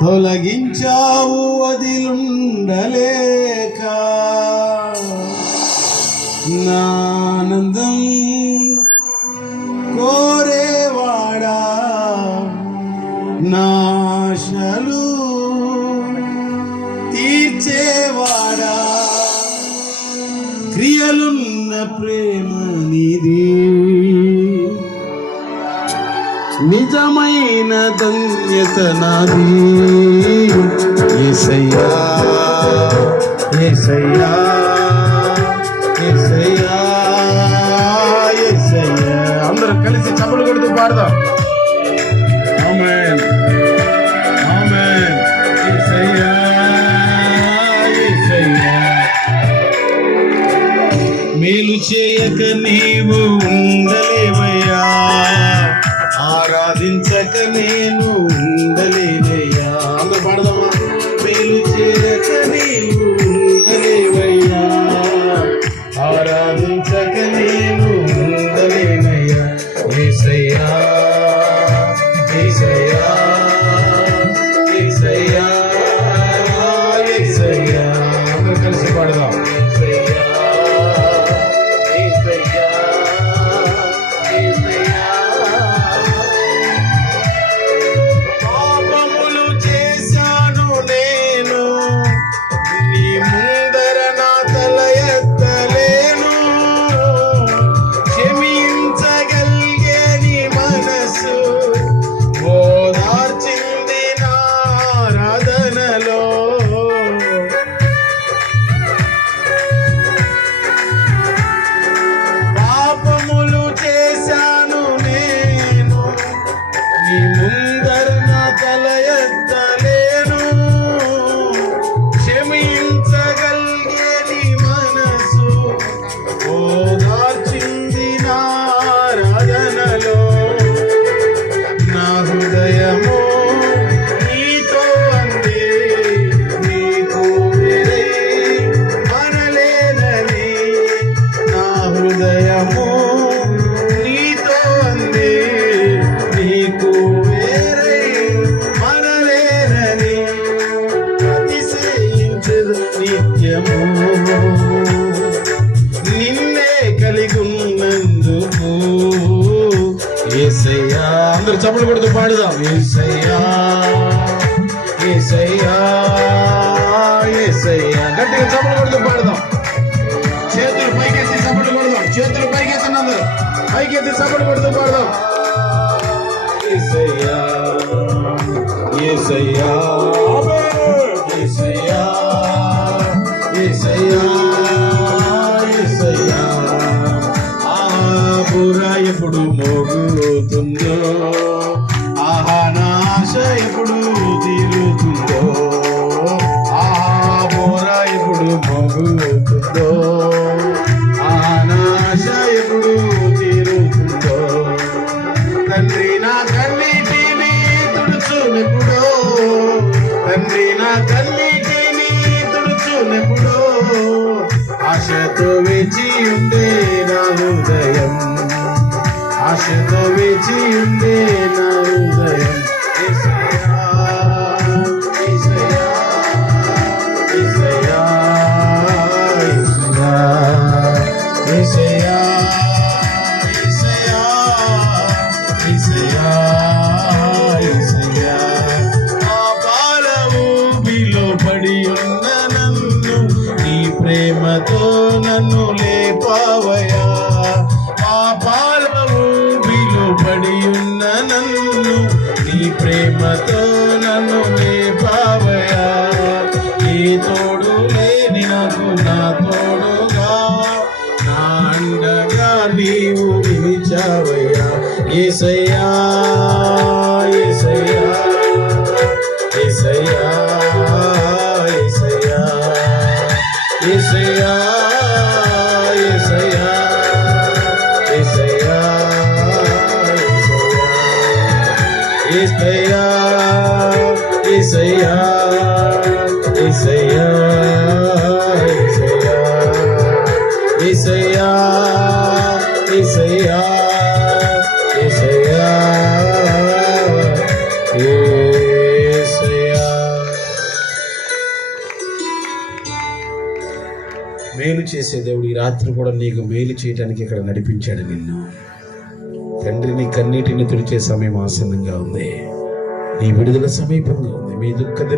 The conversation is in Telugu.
తొలగించావు వదిలుండలేక నానందం కోరేవాడా నాశలు తీర్చేవాడా క్రియలున్న ప్రేమ నీది నిజమైన ధన్యత నాది యేసయ్యా యేసయ్యా యేసయ్యా యేసయ్యా అందరం కలిసి చప్పట్లు కొడుతూ పాడదాం ఆమేన్ ఆమేన్ యేసయ్యా యేసయ్యా మేలు చేయక నీవు ఉండలేవయ్యా ఆరాధించక నేను ఉండలేనయ్యా అందరూ పాడదామా మేలు చేయక నీవు ఉండలేవయ్యా ఆరాధించక నేను ఉండలేనయ్యా యేసయ్యా యేసయ్యా యేసయ్యా యేసయ్యా అందరూ కలిసి పాడదాం నిన్నే కలిగి ఉన్నందుకు యేసయ్యా అందరూ చప్పట్లు కొడుతూ పాడుదాం యేసయ్యా యేసయ్యా యేసయ్యా గట్టిగా చప్పట్లు కొడుతూ పాడుదాం చేతులు పైకెత్తి చప్పట్లు కొడదాం చేతులు పైకెత్తిన అందరూ పైకెత్తి చప్పట్లు కొడుతూ పాడుదాం యేసయ్యా యేసయ్యా యేసయ్యా యేసయ్యా యేసయ్యా ఆ బుర్ర ఎప్పుడు మోగుతుందో ఆహా నా ఆశ ఎప్పుడు తీరుతుందో ఆ బుర్ర ఎప్పుడు మోగుతుందో ఆహా నా ఆశ ఎప్పుడు తీరుతుందో తండ్రి నా కన్నీటిని తుడుచునెప్పుడో తండ్రి నా కన్నీటిని తుడుచునెప్పుడో ఆశతో వేచి ఉండే నా హృదయం ఆశతో వేచి ఉండే నా హృదయం యేసయ్యా యేసయ్యా యేసయ్యా యేసయ్యా యేసయ్యా యేసయ్యా యేసయ్యా ఆ పాల ఊబిలో పడి ఉన్న నన్ను నీ ప్రేమతో నన్ను లేపావయ్యా పాపాల ఊబిలో పడి ఉన్న నన్ను నీ ప్రేమతో నన్ను లేపావయ్యా నీ తోడు లేని నాకు నా తోడుగా నా అండగా నీవు నిలిచావయ్యా యేసయ్యా యేసయ్యా యేసయ్యా యేసయ్యా యేసయ్యా యేసయ్యా యేసయ్యా యేసయ్యా యేసయ్యా యేసయ్యా యేసయ్యా యేసయ్యా యేసయ్యా యేసయ్యా మేలు చేసే దేవుడు ఈ రాత్రి కూడా నీకు మేలు చేయడానికి ఇక్కడ నడిపించాడు నిన్ను. తండ్రి, నీ కన్నీటిని తుడిచే సమయం ఆసన్నంగా ఉంది. నీ విడుదల సమీపంగా ఉంది. మీ దుఃఖ